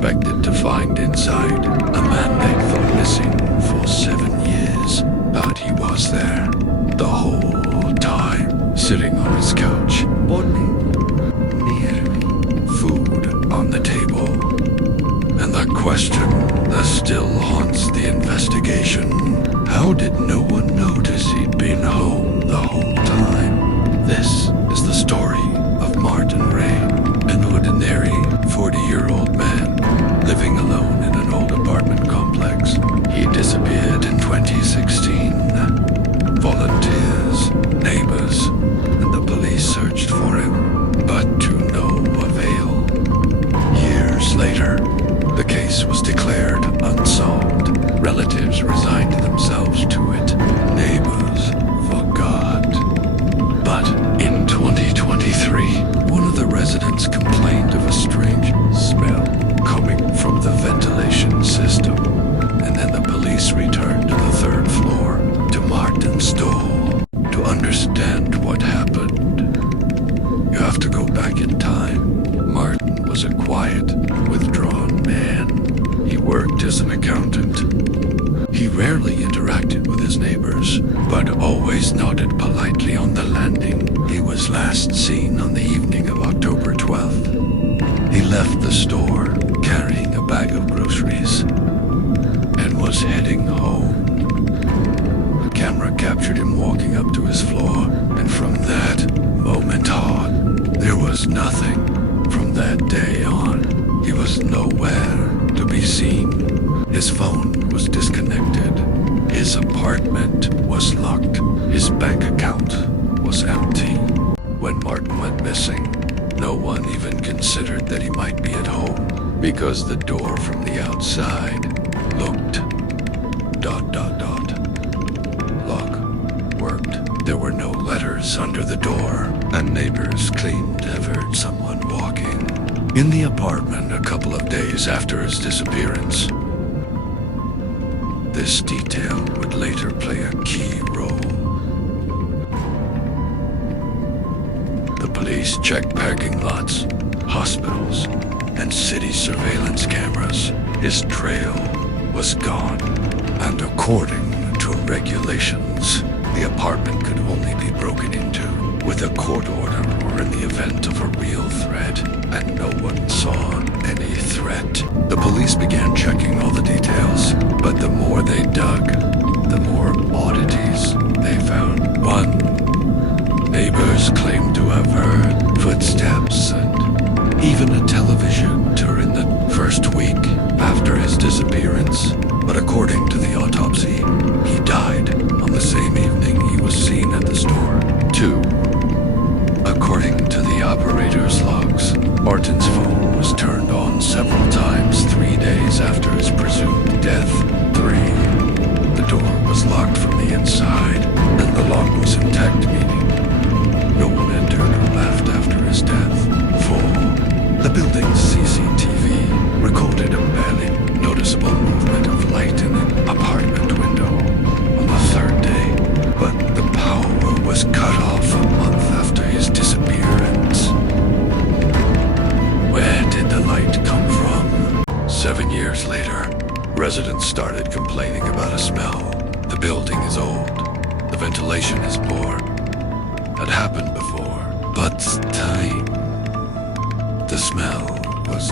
expected to find inside a man they thought missing for 7 years. But he was there the whole time, sitting on his couch, food on the table. And the question that still haunts the investigation: how did no one notice he'd been home the whole time? This is the story of Martin Ray, an ordinary 40-year-old man living alone in an old apartment complex. He disappeared in 2016. Volunteers, neighbors, and the police searched for him, but to no avail. Years later, the case was declared unsolved. Relatives resigned themselves to it. Neighbors forgot. But in 2023, one of the residents complained of a strange smell coming from the ventilation system. And then the police returned to the third floor, to Martin's stall, to understand what happened. You have to go back in time. Martin was a quiet, withdrawn man. He worked as an accountant. He rarely interacted with his neighbors, but always nodded politely on the landing. He was last seen on the evening of October 12th. He left the store carrying a bag of groceries and was heading home. The camera captured him walking up to his floor, and from that moment on, there was nothing. From that day on, he was nowhere to be seen. His phone was disconnected. His apartment was locked. His bank account was empty. When Martin went missing, no one even considered that he might be at home, because the door from the outside looked ... Lock worked. There were no letters under the door, and neighbors claimed to have heard someone walking in the apartment a couple of days after his disappearance. This detail would later play a key role. The police checked parking lots, hospitals, and city surveillance cameras. His trail was gone, and according to regulations, the apartment could only be broken into with a court order or in the event of a real threat, and no one saw any threat. The police began checking all the details, but the more they dug, the more oddities they found. One, neighbors claimed to have heard footsteps and even a television during the first week after his disappearance. But according to the autopsy, he died on the same evening he was seen at the store. Two, according to the operator's logs, Martin's phone was turned on several times 3 days after his presumed death. 3, the door was locked from the inside, and the lock was intact, meaning no one entered or left after his death. 4, the building's CCTV recorded a barely noticeable movement of light in an apartment window on the third day, but the power was cut off a month after his disappearance. Where did the light come from? 7 years later, residents started complaining about a smell. The building is old. The ventilation is poor. Had happened before, but time. The smell was ...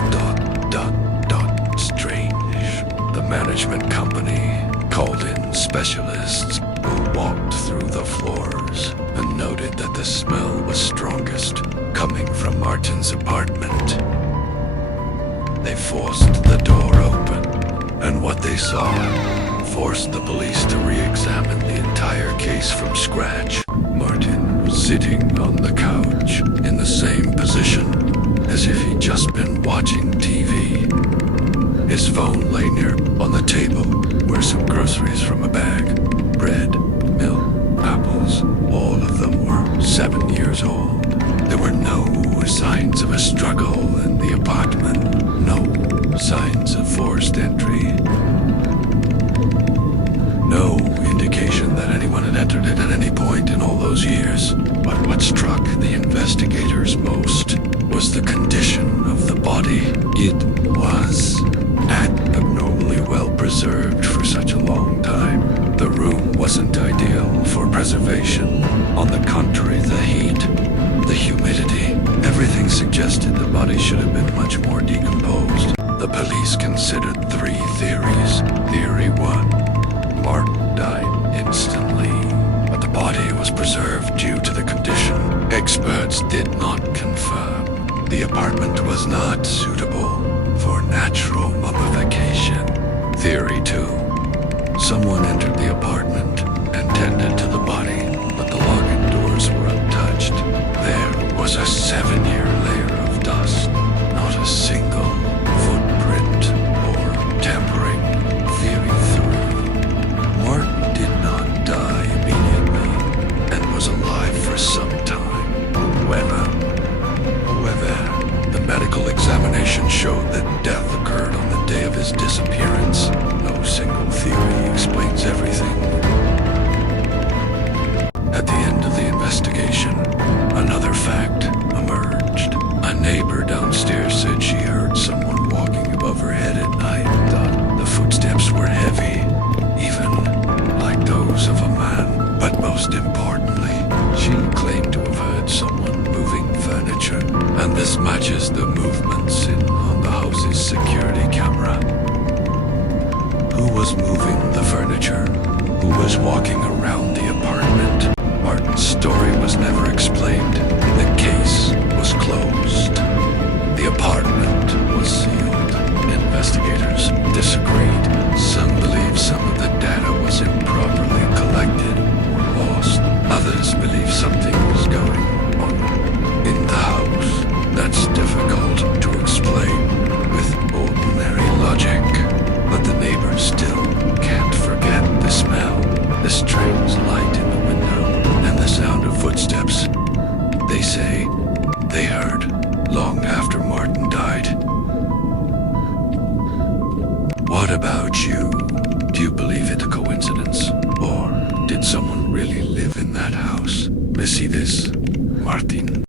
strange. The management company called in specialists who walked through the floors and noted that the smell was strongest coming from Martin's apartment. They forced the door open, and what they saw forced the police to re-examine the entire case from scratch. Martin was sitting on the couch in the same position as if he'd just been watching TV. His phone lay near on the table were some groceries from a bag. Bread, milk, apples, all of them were 7 years old. There were no signs of a struggle in the apartment, no signs of forced entry. No indication that anyone had entered it at any point in all those years. But what struck the investigators most was the condition of the body. It was wasn't ideal for preservation. On the contrary, the heat, the humidity, everything suggested the body should have been much more decomposed. The police considered 3 theories. Theory 1, Martin died instantly, but the body was preserved due to the condition. Experts did not confirm the apartment was not suitable for natural mummification. Theory 2, someone entered the apartment and tended to the body, but the lock and doors were untouched. There was a 7-year layer of dust, not a single footprint or tampering. Theory 3, Martin did not die immediately and was alive for some time. However, the medical examination showed that death occurred on the day of his disappearance. No single theory explains everything. At the end of the investigation, another fact emerged. A neighbor downstairs said she heard someone walking above her head at night. Thought the footsteps were heavy, even like those of a man. But most importantly, she claimed to have heard someone moving furniture, and this matches the movements on the house's security camera. Who was moving the furniture? Who was walking around the apartment? Martin's story was never explained. The case was closed. The apartment was sealed. Investigators disagreed. Some believe some of the data was improperly collected or lost. Others believe something was going on in the house that's difficult to explain with ordinary logic. But the neighbors still can't forget the smell, the strange light in the window, and the sound of footsteps. They say they heard long after Martin died. What about you? Do you believe it a coincidence? Or did someone really live in that house? Let's see this, Martin.